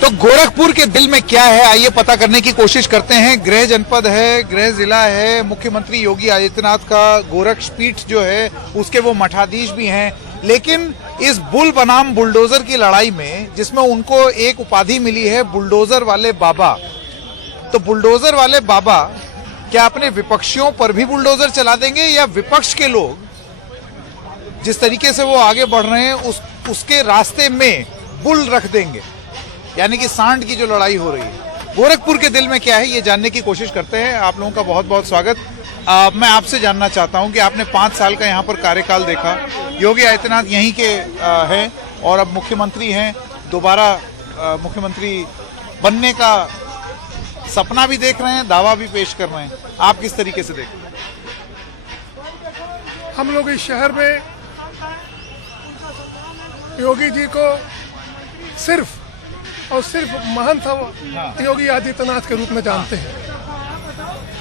तो गोरखपुर के दिल में क्या है, आइए पता करने की कोशिश करते हैं। गृह जनपद है, गृह जिला है, मुख्यमंत्री योगी आदित्यनाथ का गोरक्षपीठ जो है उसके वो मठाधीश भी हैं। लेकिन इस बुल बनाम बुलडोजर की लड़ाई में, जिसमें उनको एक उपाधि मिली है बुलडोजर वाले बाबा, तो बुलडोजर वाले बाबा क्या अपने विपक्षियों पर भी बुलडोजर चला देंगे, या विपक्ष के लोग जिस तरीके से वो आगे बढ़ रहे हैं उसके रास्ते में बुल रख देंगे, यानी कि सांड की जो लड़ाई हो रही है। गोरखपुर के दिल में क्या है, ये जानने की कोशिश करते हैं। आप लोगों का बहुत बहुत स्वागत। मैं आपसे जानना चाहता हूं कि आपने 5 साल का यहां पर कार्यकाल देखा। योगी आदित्यनाथ यहीं के हैं और अब मुख्यमंत्री हैं, दोबारा मुख्यमंत्री बनने का सपना भी देख रहे हैं, दावा भी पेश कर रहे हैं। आप किस तरीके से देख रहे हैं? हम लोग इस शहर में योगी जी को सिर्फ और सिर्फ महंत योगी आदित्यनाथ के रूप में जानते हैं।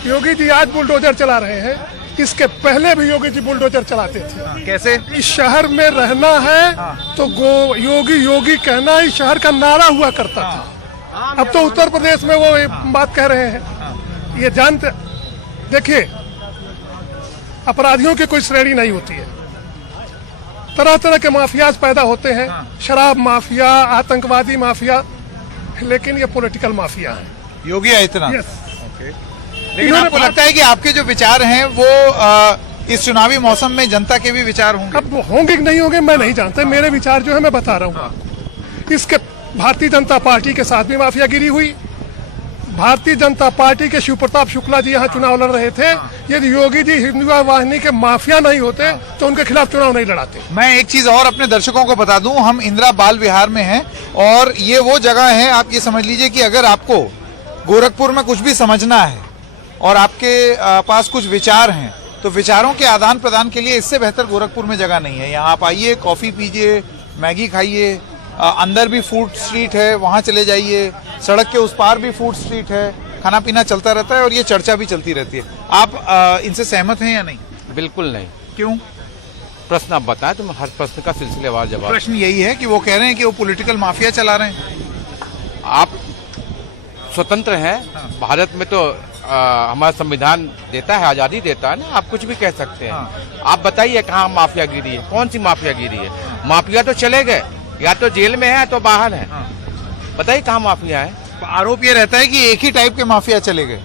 योगी जी आज बुलडोजर चला रहे हैं, इसके पहले भी योगी जी बुलडोजर चलाते थे। कैसे? इस शहर में रहना है तो योगी योगी कहना इस शहर का नारा हुआ करता था। अब तो उत्तर प्रदेश में वो बात कह रहे हैं। ये जानते, देखिए, अपराधियों की कोई श्रेणी नहीं होती है। तरह तरह के माफियाज पैदा होते हैं, शराब माफिया, आतंकवादी माफिया, लेकिन ये पॉलिटिकल माफिया है योगी आदित्यनाथ। यस। लेकिन आपको लगता है कि आपके जो विचार हैं वो इस चुनावी मौसम में जनता के भी विचार होंगे? अब होंगे कि नहीं होंगे मैं नहीं जानता। मेरे विचार जो है मैं बता रहा हूँ। इसके भारतीय जनता पार्टी के साथ भी माफियागिरी हुई। भारतीय जनता पार्टी के शिव प्रताप शुक्ला जी यहाँ चुनाव लड़ रहे थे। यदि योगी जी हिंदुआ वाहिनी के माफिया नहीं होते तो उनके खिलाफ चुनाव नहीं लड़ाते। मैं एक चीज और अपने दर्शकों को बता दूं, हम इंदिरा बाल विहार में हैं और ये वो जगह है, आप ये समझ लीजिए कि अगर आपको गोरखपुर में कुछ भी समझना है और आपके पास कुछ विचार हैं तो विचारों के आदान प्रदान के लिए इससे बेहतर गोरखपुर में जगह नहीं है। यहाँ आप आइए, कॉफी पीजिए, मैगी खाइए, अंदर भी फूड स्ट्रीट है, वहाँ चले जाइए, सड़क के उस पार भी फूड स्ट्रीट है, खाना पीना चलता रहता है और ये चर्चा भी चलती रहती है। आप इनसे सहमत हैं या नहीं? बिल्कुल नहीं। क्यों? प्रश्न आप बताएं तो हर प्रश्न का सिलसिलेवार जवाब। प्रश्न यही है कि वो कह रहे हैं कि वो पॉलिटिकल माफिया चला रहे हैं। आप स्वतंत्र हैं। भारत में तो हमारा संविधान देता है, आजादी देता है ना, आप कुछ भी कह सकते हैं। आप बताइए कहाँ माफियागिरी है, कौन सी माफियागिरी है? माफिया तो चले गए, या तो जेल में है तो बाहर है। बताइए कहाँ माफिया है? आरोप ये रहता है कि एक ही टाइप के माफिया चले गए,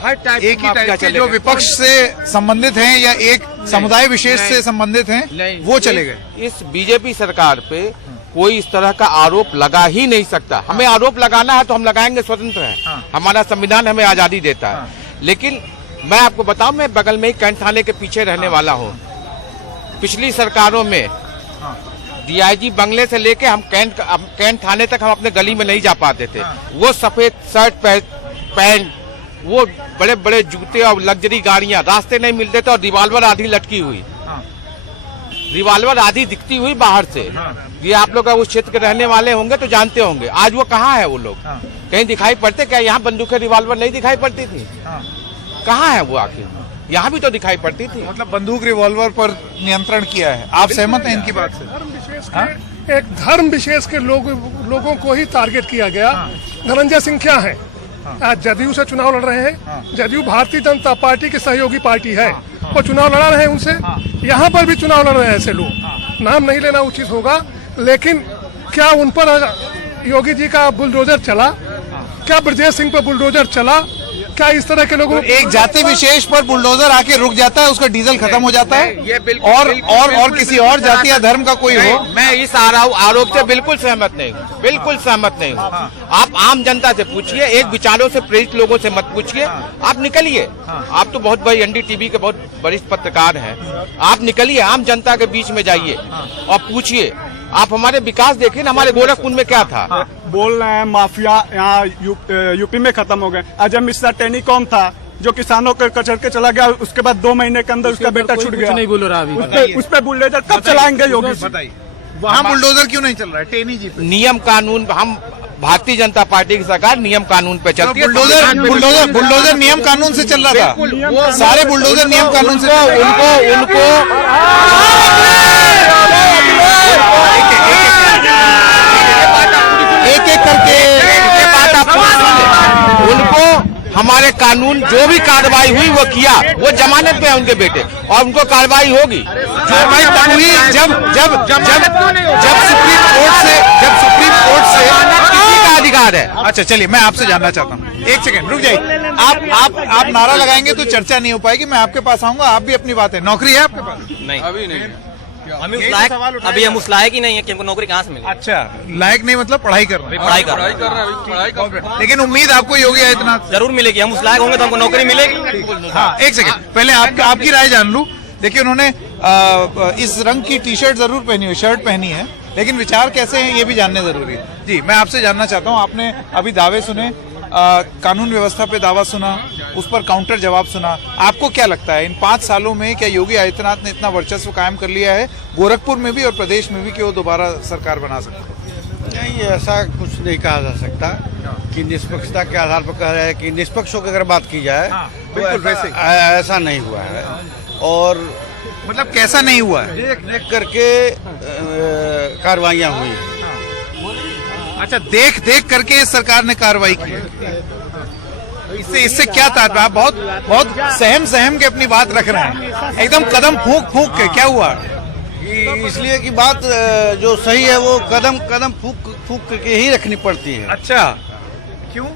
हर टाइप एक ही टाइप के जो विपक्ष से संबंधित हैं या एक समुदाय विशेष से संबंधित हैं, वो चले गए। इस बीजेपी सरकार पे कोई इस तरह का आरोप लगा ही नहीं सकता। हमें आरोप लगाना है तो हम लगाएंगे, स्वतंत्र है। हमारा संविधान हमें आजादी देता है। लेकिन मैं आपको बताऊं, मैं बगल में ही कैंट थाने के पीछे रहने वाला हूँ। पिछली सरकारों में डीआईजी बंगले से लेके हम कैंट थाने तक हम अपने गली में नहीं जा पाते थे। वो सफेद शर्ट पैंट, वो बड़े बड़े जूते और लग्जरी गाड़ियां, रास्ते नहीं मिलते थे और रिवाल्वर आधी लटकी हुई, रिवाल्वर आधी दिखती हुई बाहर से। ये आप लोग उस क्षेत्र के रहने वाले होंगे तो जानते होंगे। आज वो कहाँ है? वो लोग कहीं दिखाई पड़ते क्या? यहाँ बंदूकें रिवाल्वर नहीं दिखाई पड़ती थी? कहाँ है वो आखिर? यहाँ भी तो दिखाई पड़ती थी। मतलब बंदूक रिवॉल्वर पर नियंत्रण किया है। आप सहमत हैं इनकी बात से? एक धर्म विशेष के लोगों को ही टारगेट किया गया। धनंजय सिंह क्या है? आज जदयू से चुनाव लड़ रहे हैं। जदयू भारतीय जनता पार्टी की सहयोगी पार्टी है, वो चुनाव लड़ा रहे हैं उनसे। यहाँ पर भी चुनाव लड़ रहे हैं ऐसे लोग, नाम नहीं लेना उचित होगा। लेकिन क्या उन पर योगी जी का बुलडोजर चला? क्या ब्रजेश सिंह पर बुलडोजर चला? क्या इस तरह के लोगों? एक जाति विशेष पर बुलडोजर आके रुक जाता है, उसका डीजल खत्म हो जाता है, ये और किसी और जाति या धर्म का कोई हो। मैं इस आरोप से बिल्कुल सहमत नहीं हूँ, बिल्कुल सहमत नहीं हूँ। आप आम जनता से पूछिए, एक विचारों से प्रेरित लोगों से मत पूछिए। आप निकलिए, आप तो बहुत बड़ी एनडीटीवी के बहुत वरिष्ठ पत्रकार हैं। आप निकलिए, आम जनता के बीच में जाइए और पूछिए। आप हमारे विकास देखिए ना, हमारे गोरखपुर में क्या था। बोल रहे हैं माफिया यहाँ यूपी में खत्म हो गए। अजय मिश्रा टेलीकॉम था जो किसानों को कचर के चला गया, उसके बाद 2 महीने के अंदर उसका बेटा छूट गया। नहीं बोल रहा अभी उस पे बुलडोजर कब चलाएंगे योगी? बताइए वहाँ बुलडोजर क्यों नहीं चल रहा है? टेनी जी पे नियम कानून, हम भारतीय जनता पार्टी की सरकार नियम कानून पे चलती है। बुलडोजर नियम कानून से चल रहा था। सारे बुलडोजर नियम कानून से उनको एक एक करके हमारे कानून जो भी कार्रवाई हुई वो किया, वो जमानत पे है उनके बेटे और उनको कार्रवाई होगी। कार्रवाई तब हुई जब सुप्रीम कोर्ट से किसी का अधिकार है। अच्छा चलिए, मैं आपसे जानना चाहता हूँ, एक सेकंड रुक जाइए। आप नारा लगाएंगे तो चर्चा नहीं हो पाएगी। मैं आपके पास आऊंगा, आप भी अपनी बात है, नौकरी है आपके पास? नहीं, अभी नहीं। अभी हम उस लायक ही नहीं है कि हमको नौकरी कहाँ से मिले। अच्छा, लायक नहीं मतलब पढ़ाई कर रहे हैं? पढ़ाई कर रहे हैं, लेकिन उम्मीद आपको योगी आदित्यनाथ जरूर मिलेगी। हम उस लायक होंगे तो हमको नौकरी मिलेगी। हाँ, एक सेकंड, पहले आपकी राय जान लूं। देखिए, उन्होंने इस रंग की टी शर्ट जरूर पहनी है, शर्ट पहनी है, लेकिन विचार कैसे हैं ये भी जानने जरूरी है। जी, मैं आपसे जानना चाहता हूँ, आपने अभी दावे सुने, कानून व्यवस्था पे दावा सुना, उस पर काउंटर जवाब सुना, आपको क्या लगता है इन 5 सालों में क्या योगी आदित्यनाथ ने इतना वर्चस्व कायम कर लिया है गोरखपुर में भी और प्रदेश में भी कि वो दोबारा सरकार बना सकते हैं? नहीं, ऐसा कुछ नहीं कहा जा सकता कि निष्पक्षता के आधार पर कह रहे हैं कि निष्पक्ष होकर अगर बात की जाए बिल्कुल तो वैसे ऐसा नहीं हुआ है। और मतलब कैसा नहीं हुआ है? देख करके कार्रवाइयाँ हुई। अच्छा, देख करके सरकार ने कार्रवाई की है। इससे क्या तात्पर्य? आप बहुत सहम के अपनी बात रख रहे हैं, एकदम कदम फूंक के। क्या हुआ? इसलिए कि बात जो सही है वो कदम फूंक करके ही रखनी पड़ती है। अच्छा, क्यों?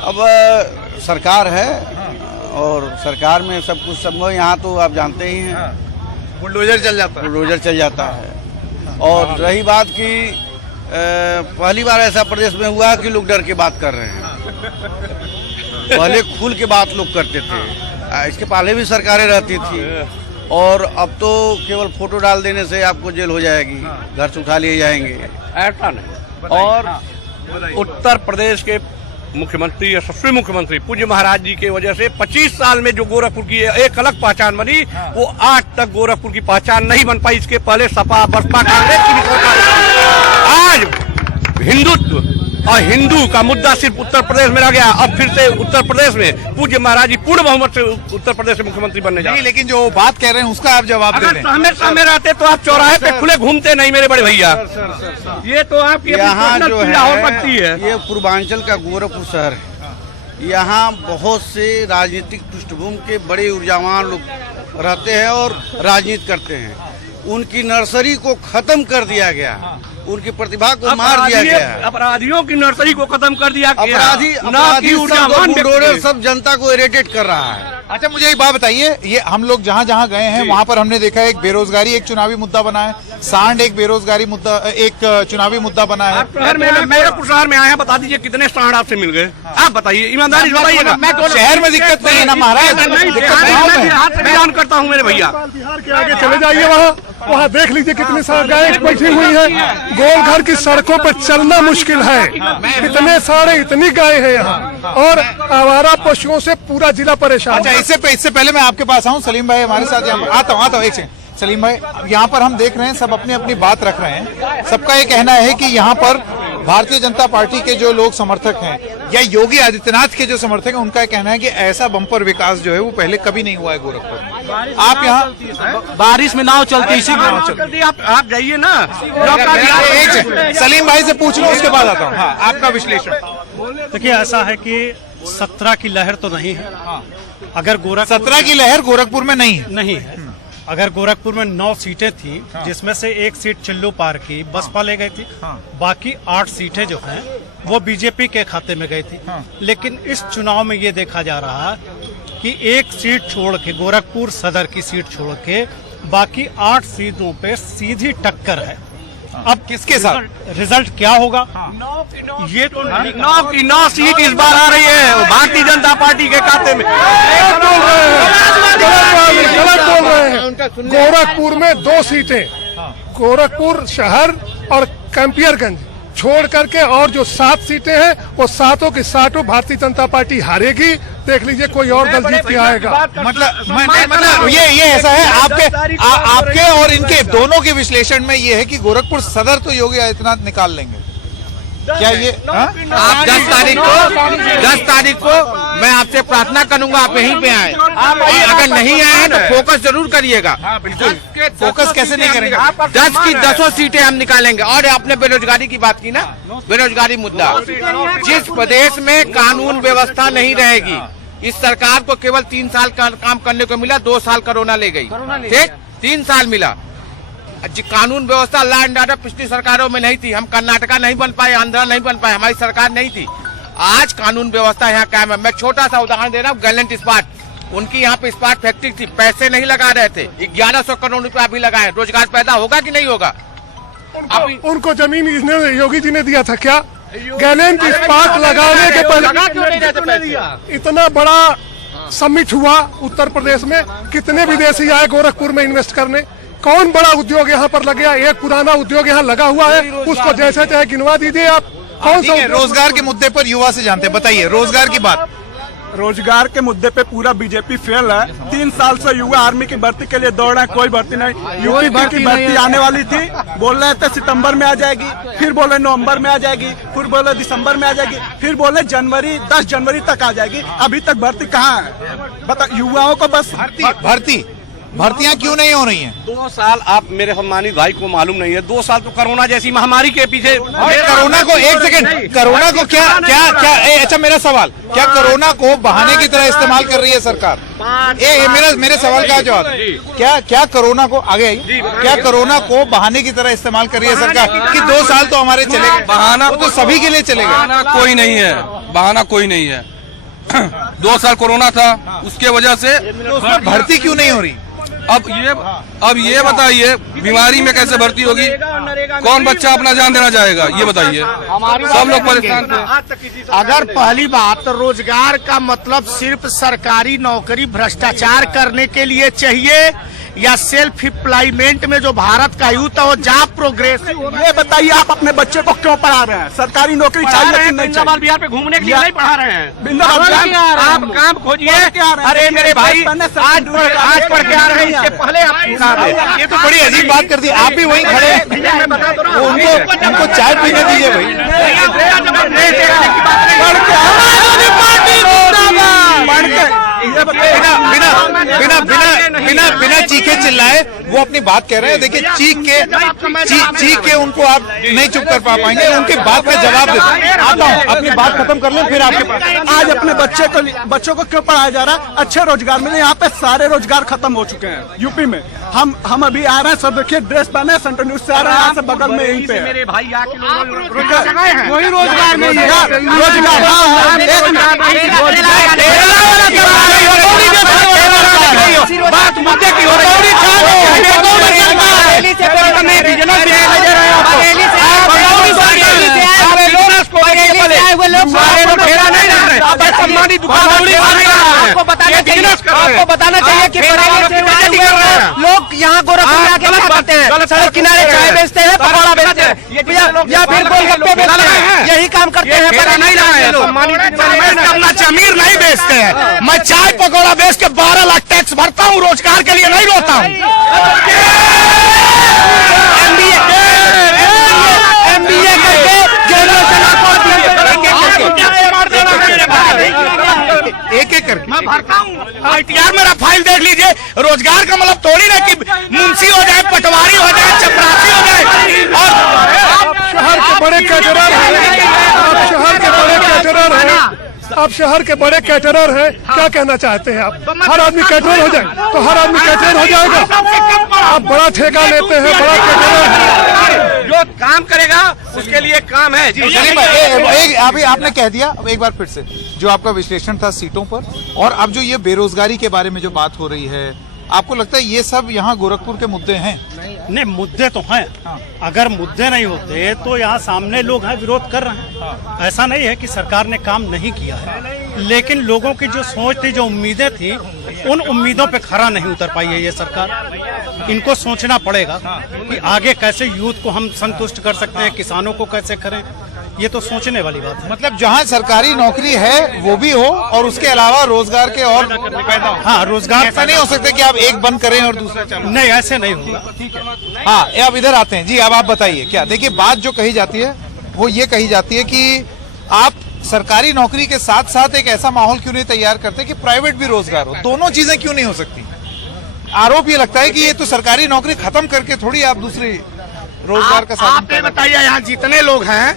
अब सरकार है और सरकार में सब कुछ संभव। यहाँ तो आप जानते ही हैं, बुलडोजर चल जाता है। बुलडोजर चल जाता है। और रही बात कि पहली बार ऐसा प्रदेश में हुआ कि लोग डर के बात कर रहे हैं। पहले खुल के बात लोग करते थे, इसके पहले भी सरकारें रहती थी, और अब तो केवल फोटो डाल देने से आपको जेल हो जाएगी, घर से उठा लिए जाएंगे। ऐसा नहीं। और उत्तर प्रदेश के मुख्यमंत्री, यशस्वी मुख्यमंत्री पूज्य महाराज जी की वजह से 25 साल में जो गोरखपुर की एक अलग पहचान बनी, वो आज तक गोरखपुर की पहचान नहीं बन पाई। इसके पहले सपा बसपा कांग्रेस की भी सरकार। आज हिंदुत्व और हिंदू का मुद्दा सिर्फ उत्तर प्रदेश में रह गया। अब फिर से उत्तर प्रदेश में पूज्य महाराज जी पूर्ण बहुमत से उत्तर प्रदेश के मुख्यमंत्री बनने जा रहे हैं। लेकिन जो बात कह रहे हैं उसका आप जवाब दे अगर दें। सामने रहते तो आप चौराहे पे खुले घूमते नहीं मेरे बड़े भैया। ये तो आपकी यहाँ जो हो सकती है। ये पूर्वांचल का गोरखपुर शहर है। यहाँ बहुत से राजनीतिक पृष्ठभूमि के बड़े ऊर्जावान लोग रहते हैं और राजनीति करते हैं। उनकी नर्सरी को खत्म कर दिया गया, उनकी प्रतिभा को मार दिया गया। अपराधियों की नर्सरी को खत्म कर दिया गया। अपराधी सब जनता को इरिटेट कर रहा है। अच्छा, मुझे एक बात बताइए, ये हम लोग जहाँ गए हैं वहाँ पर हमने देखा एक बेरोजगारी एक चुनावी मुद्दा बना है, सांड एक बेरोजगारी मुद्दा, एक चुनावी मुद्दा बना है। गोरखपुर शहर में आए हैं, बता दीजिए कितने सांड आपसे मिल गए? आप बताइए, ईमानदारी बताइएगा। शहर में दिक्कत नहीं है ना महाराज, बयान करता हूँ मेरे भैया। बिहार के आगे चले जाइए, वहाँ देख लीजिए कितनी सारी गायें बैठी हुई हैं। गोलघर की सड़कों पर चलना मुश्किल है, इतनी गायें हैं यहाँ, और आवारा पशुओं से पूरा जिला परेशान। अच्छा, इससे पहले मैं आपके पास आऊँ, सलीम भाई हमारे साथ यहाँ आता हूँ एक सेकंड। सलीम भाई, यहाँ पर हम देख रहे हैं सब अपनी अपनी बात रख रहे हैं। सबका ये कहना है कि यहाँ पर भारतीय जनता पार्टी के जो लोग समर्थक हैं या योगी आदित्यनाथ के जो समर्थक हैं, उनका कहना है कि ऐसा बम्पर विकास जो है वो पहले कभी नहीं हुआ है गोरखपुर में। आप यहाँ बारिश में नाव चलती, इसी आप जाइए ना। सलीम भाई से पूछ लो, उसके बाद आता हूँ। हाँ, आपका विश्लेषण। देखिए, ऐसा है कि 17 की लहर तो नहीं है। अगर 17 की लहर गोरखपुर में नहीं है। अगर गोरखपुर में 9 सीटें थी, जिसमें से 1 सीट चिल्लू पार की बसपा ले गई थी, बाकी 8 सीटें जो हैं वो बीजेपी के खाते में गई थी। लेकिन इस चुनाव में ये देखा जा रहा है कि 1 सीट छोड़ के, गोरखपुर सदर की सीट छोड़ के, बाकी 8 सीटों पे सीधी टक्कर है। अब किसके साथ रिजल्ट क्या होगा? ये तो 9 सीट इस बार आ रही है भारतीय जनता पार्टी के खाते में। गलत बोल रहे हैं। गोरखपुर में 2 सीटें, गोरखपुर शहर और कैंपियरगंज छोड़ करके, और जो 7 सीटें हैं वो 7 की 7 भारतीय जनता पार्टी हारेगी। देख लीजिए, कोई और दल जीत के आएगा। मतलब ये ऐसा है, आपके और इनके दोनों के विश्लेषण में ये है कि गोरखपुर सदर तो योगी आदित्यनाथ निकाल लेंगे। क्या ये आप 10 तारीख को मैं आपसे प्रार्थना करूंगा आप यहीं पे आए, अगर नहीं आए हैं तो फोकस जरूर करिएगा। बिल्कुल फोकस कैसे नहीं करेंगे? 10 की 10 सीटें हम निकालेंगे। और आपने बेरोजगारी की बात की ना, बेरोजगारी मुद्दा, जिस प्रदेश में कानून व्यवस्था नहीं रहेगी, इस सरकार को केवल 3 साल का काम करने को मिला, 2 साल कोरोना ले गई, ठीक, 3 साल मिला। कानून व्यवस्था लॉ एंड ऑर्डर पिछली सरकारों में नहीं थी, हम कर्नाटका नहीं बन पाए, आंध्र नहीं बन पाए, हमारी सरकार नहीं थी। आज कानून व्यवस्था यहाँ कायम है। मैं छोटा सा उदाहरण दे रहा हूँ, गैलेंट इस्पात, उनकी यहाँ पे इस्पात फैक्ट्री थी, पैसे नहीं लगा रहे थे, 1100 करोड़ रुपया अभी लगाए, रोजगार पैदा होगा कि नहीं होगा? उनको जमीन योगी जी ने दिया था क्या? गैलेंट इस्पात लगाने के पहले इतना बड़ा समिट हुआ उत्तर प्रदेश में, कितने विदेशी आए गोरखपुर में इन्वेस्ट करने, कौन बड़ा उद्योग यहाँ पर लग गया? एक पुराना उद्योग यहाँ लगा हुआ है, उसको जैसे चाहे गिनवा दीजिए आप। कौन सा रोजगार के मुद्दे पर युवा से जानते हैं, बताइए रोजगार की बात। रोजगार के मुद्दे पे पूरा बीजेपी फेल है। 3 साल से युवा आर्मी की भर्ती के लिए दौड़ रहे हैं, कोई भर्ती नहीं। यूपी की भर्ती आने वाली थी, बोल रहे थे सितंबर में आ जाएगी, फिर बोले नवंबर में आ जाएगी, फिर बोले दिसंबर में आ जाएगी, फिर बोले 10 जनवरी तक आ जाएगी। अभी तक भर्ती कहाँ है? बता, युवाओं को बस भर्तियां क्यों नहीं हो रही हैं? 2 साल, आप मेरे सम्मानित भाई को मालूम नहीं है, 2 साल तो कोरोना जैसी महामारी के पीछे। कोरोना को एक सेकंड, कोरोना को क्या क्या क्या अच्छा मेरा सवाल, क्या कोरोना को बहाने की तरह इस्तेमाल कर रही है सरकार? मेरे सवाल का जवाब, क्या कोरोना को आगे आई, क्या कोरोना को बहाने की तरह इस्तेमाल कर रही है सरकार कि 2 साल तो हमारे चलेगा? बहाना तो सभी के लिए चलेगा, बहाना कोई नहीं है, बहाना कोई नहीं है। 2 साल कोरोना था, उसके वजह से तो उसमें भर्ती क्यों नहीं हो रही? अब ये बताइए, बीमारी में कैसे भर्ती होगी? कौन बच्चा अपना जान देना चाहेगा? ये बताइए, सब लोग परेशान थे। अगर पहली बात तो रोजगार का मतलब सिर्फ सरकारी नौकरी भ्रष्टाचार करने के लिए चाहिए, या सेल्फ एम्प्लॉयमेंट में जो भारत का यूथ है वो जॉब प्रोग्रेस? ये बताइए, आप अपने बच्चे को क्यों पढ़ा रहे हैं? सरकारी नौकरी चाहिए कि नहीं चाहिए? बिहार पे घूमने के लिए नहीं पढ़ा रहे हैं, आप काम खोजिए। अरे मेरे भाई, आज पढ़ के आ रहे हैं, इससे पहले आप, ये तो बड़ी अजीब बात कर दी, आप भी वहीं खड़े हैं, उनको चाय पीने दीजिए बिना चीखे चिल्लाए वो अपनी बात कह रहे हैं। देखिए चीख के उनको आप नहीं चुप कर पाएंगे, उनकी बात का जवाब देते। आता हूँ, अपनी बात खत्म कर लें फिर आपके पास। आज अपने बच्चों को क्यों पढ़ाया जा रहा है? अच्छे रोजगार मिले, यहाँ पे सारे रोजगार खत्म हो चुके हैं यूपी में। हम अभी आ रहे हैं, सब देखिए ड्रेस पहने, सेंट्रल न्यूज से आ रहे हैं, यहाँ से बगल में यहीं पे मेरे भाई आके वही रोजगार नहीं है, रोजगार बात मुद्दे की हो रही आपको बताना चाहिए कि लोग यहाँ गोरखपुर में आके क्या करते हैं? सड़क किनारे चाय बेचते हैं, पकौड़ा बेचते हैं, या फिर गोलगप्पे बेचते हैं, यही काम करते हैं। अपना जमीर नहीं बेचते हैं। मैं चाय पकौड़ा बेच के 12 लाख टैक्स भरता हूँ, रोजगार के लिए नहीं रोता हूँ। MBA करके एक करके मैं भरता हूँ। ITR मेरा फाइल देख लीजिए। रोजगार का मतलब थोड़ी ना कि मुंशी हो जाए, पटवारी हो जाए, चपरासी हो जाए। और शहर के बड़े कैटरर हैं, आप शहर के बड़े कैटरर हैं, क्या कहना चाहते हैं आप? हर आदमी कैटरर हो जाए तो हर आदमी कैटरर हो जाएगा? आप बड़ा ठेका लेते हैं, बड़ा कैटरर है। जो काम करेगा उसके लिए काम है। सलीम भाई, अभी आपने कह दिया, अब एक बार फिर से जो आपका विश्लेषण था सीटों पर, और अब जो ये बेरोजगारी के बारे में जो बात हो रही है, आपको लगता है ये सब यहाँ गोरखपुर के मुद्दे हैं? नहीं, मुद्दे तो हैं। अगर मुद्दे नहीं होते तो यहाँ सामने लोग हैं, विरोध कर रहे हैं। ऐसा नहीं है कि सरकार ने काम नहीं किया है, लेकिन लोगों की जो सोच थी, जो उम्मीदें थी, उन उम्मीदों पे खरा नहीं उतर पाई है ये सरकार। इनको सोचना पड़ेगा कि आगे कैसे यूथ को हम संतुष्ट कर सकते हैं, किसानों को कैसे करें। ये तो सोचने वाली बात है। मतलब जहाँ सरकारी नौकरी है वो भी हो और उसके अलावा रोजगार के और पैदा हो। हाँ, रोजगार ऐसा नहीं हो सकता कि आप एक बंद करें और दूसरा चालू। नहीं, ऐसे नहीं होगा। हाँ, अब इधर आते हैं जी। अब आप बताइए क्या, देखिए बात जो कही जाती है वो ये कही जाती है कि आप सरकारी नौकरी के साथ साथ एक ऐसा माहौल क्यों नहीं तैयार करते कि प्राइवेट भी रोजगार हो, दोनों चीजें क्यों नहीं हो सकती। आरोप ये लगता है कि ये तो सरकारी नौकरी खत्म करके थोड़ी आप दूसरी रोजगार का साधन आप ये बताइए, यहाँ जितने लोग हैं,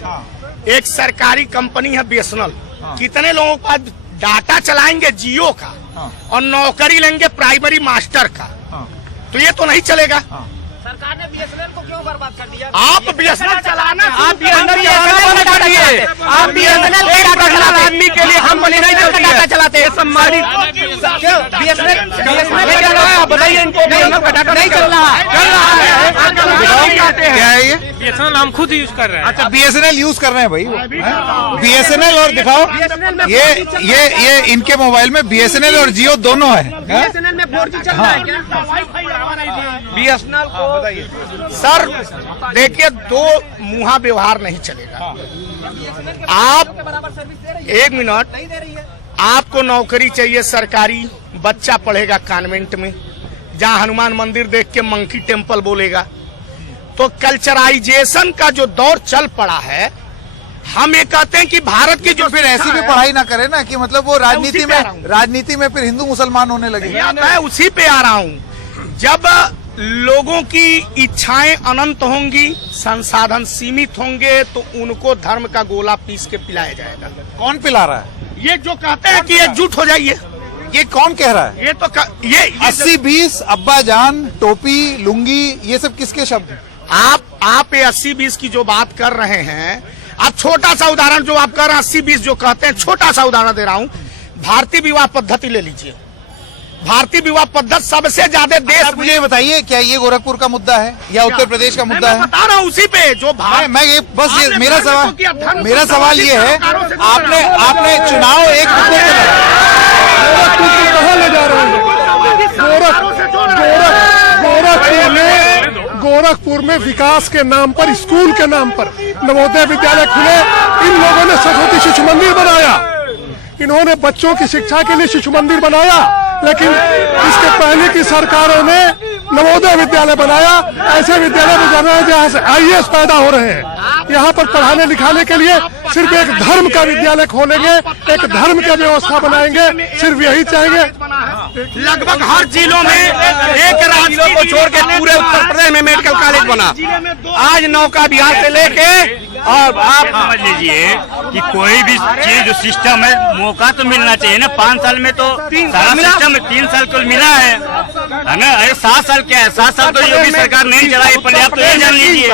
एक सरकारी कंपनी है बीएसएनएल, कितने लोगों का डाटा चलाएंगे जियो का और नौकरी लेंगे प्राइमरी मास्टर का, तो ये तो नहीं चलेगा। सरकार ने बीएसएनएल को क्यों बर्बाद कर दिया? आप बीएसएनएल चलाना, आप बीएसएनएल आदमी के लिए कंपनी नहीं डाटा चलाते हैं। बीएसएनएल बताइए, इनको नहीं चल रहा है। क्या है ये? बीएसएनएल हम खुद यूज कर रहे हैं। अच्छा, बीएसएनएल यूज कर रहे हैं भाई, बीएसएनएल। और दिखाओ, ये इनके मोबाइल में बीएसएनएल और जियो दोनों है। बीएसएनएल में 4G चल रहा है क्या? बीएसएनएल को सर देखिए, दो मुहा व्यवहार नहीं चलेगा। आप एक मिनट, आपको नौकरी चाहिए सरकारी, बच्चा पढ़ेगा कॉन्वेंट में, जहाँ हनुमान मंदिर देख के मंकी टेम्पल बोलेगा। तो कल्चराइजेशन का जो दौर चल पड़ा है, हम ये कहते हैं कि भारत की जो फिर ऐसी भी पढ़ाई ना करे ना कि मतलब वो राजनीति में फिर हिंदू मुसलमान होने लगे। मैं उसी पे आ रहा हूँ। जब लोगों की इच्छाएं अनंत होंगी, संसाधन सीमित होंगे, तो उनको धर्म का गोला पीस के पिलाया जाएगा। कौन पिला रहा है? ये जो कहते हैं कि एकजुट हो जाइए, ये कौन कह रहा है? ये तो ये 80-20, अब्बा जान, टोपी, लुंगी, ये सब किसके शब्द हैं? आप ये 80-20 की जो बात कर रहे हैं, आप छोटा सा उदाहरण जो आप कर रहे हैं, 80-20 जो कहते हैं, छोटा सा उदाहरण दे रहा हूँ। भारतीय विवाह पद्धति ले लीजिए। भारतीय विवाह पद्धति सबसे ज्यादा देश। मुझे बताइए, क्या ये गोरखपुर का मुद्दा है या उत्तर प्रदेश का मुद्दा है? मैं बता रहा हूँ उसी पे जो मेरा सवाल ये है, आपने चुनाव एक मुद्दे पे लड़ा, कहाँ ले जा रहे हैं? गोरखपुर में विकास के नाम पर, स्कूल के नाम पर नवोदय विद्यालय खुले। इन लोगों ने सरस्वती शिशु मंदिर बनाया, इन्होंने बच्चों की शिक्षा के लिए शिशु मंदिर बनाया, लेकिन इसके पहले की सरकारों ने नवोदय विद्यालय बनाया। ऐसे विद्यालय में जाना है जहाँ से IAS पैदा हो रहे हैं। यहाँ पर पढ़ाने लिखाने के लिए सिर्फ एक धर्म का विद्यालय खोलेंगे, एक धर्म की व्यवस्था बनाएंगे, सिर्फ यही चाहेंगे। लगभग हर जिलों में एक राज्य को छोड़ के पूरे उत्तर प्रदेश में मेडिकल कॉलेज बना। आज नौका बिहार से लेके, और आप समझ लीजिए कि कोई भी चीज जो सिस्टम है, मौका तो मिलना चाहिए ना। 5 साल में तो सारा सिस्टम 3 साल को मिला है ना। अरे 7 साल क्या है? 7 साल तो योगी सरकार नहीं चलाई, पहले आप तो ये जान लीजिए।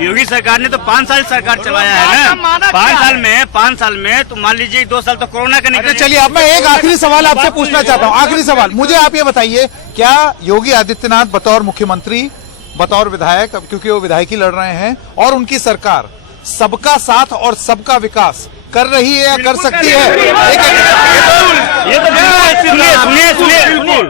योगी सरकार ने तो 5 साल सरकार चलाया है ना। 5 साल में तो मान लीजिए 2 साल तो कोरोना का निकल। चलिए, अब मैं एक आखिरी सवाल आपसे पूछना चाहता हूँ। आखिरी सवाल, मुझे आप ये बताइए, क्या योगी आदित्यनाथ बतौर मुख्यमंत्री, बतौर विधायक, क्योंकि वो विधायकी लड़ रहे हैं, और उनकी सरकार सबका साथ और सबका विकास कर रही है या कर सकती है? ये तो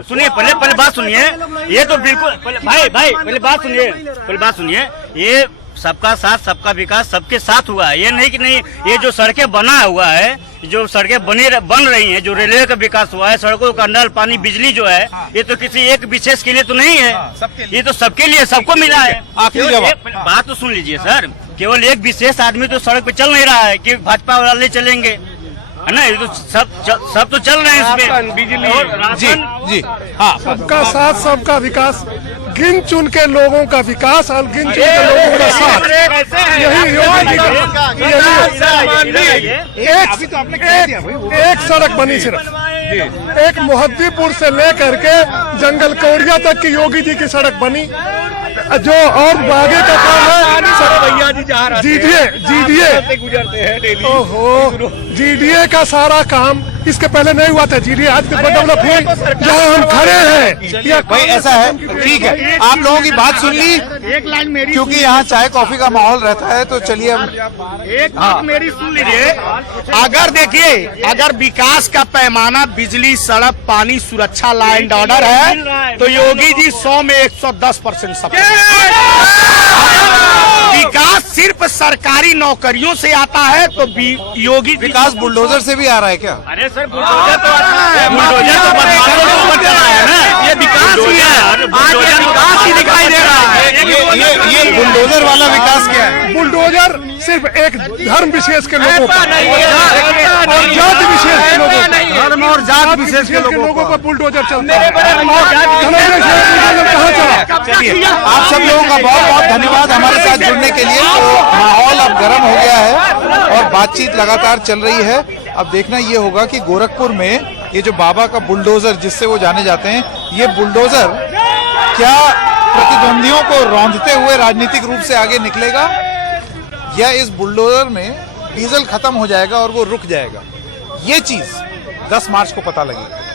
सुनिए, पहले बात सुनिए। ये तो बिल्कुल भाई पहले बात सुनिए। ये सबका साथ सबका विकास सबके साथ हुआ है। ये नहीं कि नहीं, ये जो सड़कें बना हुआ है, जो सड़कें बन रही हैं, जो रेलवे का विकास हुआ है, सड़कों का नल, पानी, बिजली जो है, ये तो किसी एक विशेष के लिए तो नहीं है, ये तो सबके लिए, सबको मिला है। आखिरी जवाब, बात तो सुन लीजिए सर। केवल एक विशेष आदमी तो सड़क पे चल नहीं रहा है कि भाजपा वाले चलेंगे, है ना। ये तो सब तो चल रहे हैं इसमें। बिजली जी हाँ, सबका साथ सबका विकास, गिन चुन के लोगों का विकास और गिन चुन के लोगों का साथ, यही योगी एक सड़क बनी सिर्फ, एक मोहद्दीपुर से लेकर के जंगल कौड़िया तक की योगी जी की सड़क बनी। जो और आगे का काम है जीडीए ओहो, जीडीए का सारा काम इसके पहले नहीं हुआ था। जीडीए आज डेवलप हुई, जहाँ हम खड़े हैं। भाई ऐसा है, ठीक है, आप लोगों की बात सुन ली, एक लाइन मेरी, क्योंकि यहाँ चाय कॉफी का माहौल रहता है, तो चलिए हम एक बात मेरी सुन लीजिए। अगर देखिए, अगर विकास का पैमाना बिजली, सड़क, पानी, सुरक्षा, लॉ एंड ऑर्डर है, तो योगी जी 100 में 110% सफल। विकास सिर्फ सरकारी नौकरियों से आता है, तो योगी विकास बुलडोजर से भी आ रहा है क्या? अरे सर, बुलडोजर तो बदमाशों के ऊपर चला है ना। ये विकास ही है, आज ये विकास ही दिखाई दे रहा है। ये बुलडोजर वाला विकास क्या है? बुलडोजर सिर्फ एक धर्म विशेष के लोगों पर और जाति विशेष के लोगों पर, धर्म और जात विशेष के लोगों पर बुलडोजर चलता है। कहाँ चला? चलिए, आप सब लोगों का बहुत बहुत धन्यवाद हमारे साथ जुड़ने के लिए। तो माहौल अब गर्म हो गया है और बातचीत लगातार चल रही है। अब देखना ये होगा कि गोरखपुर में ये जो बाबा का बुलडोजर जिससे वो जाने जाते हैं, ये बुलडोजर क्या प्रतिद्वंदियों को रौंदते हुए राजनीतिक रूप से आगे निकलेगा या इस बुलडोजर में डीजल खत्म हो जाएगा और वो रुक जाएगा। ये चीज 10 मार्च को पता लगेगी।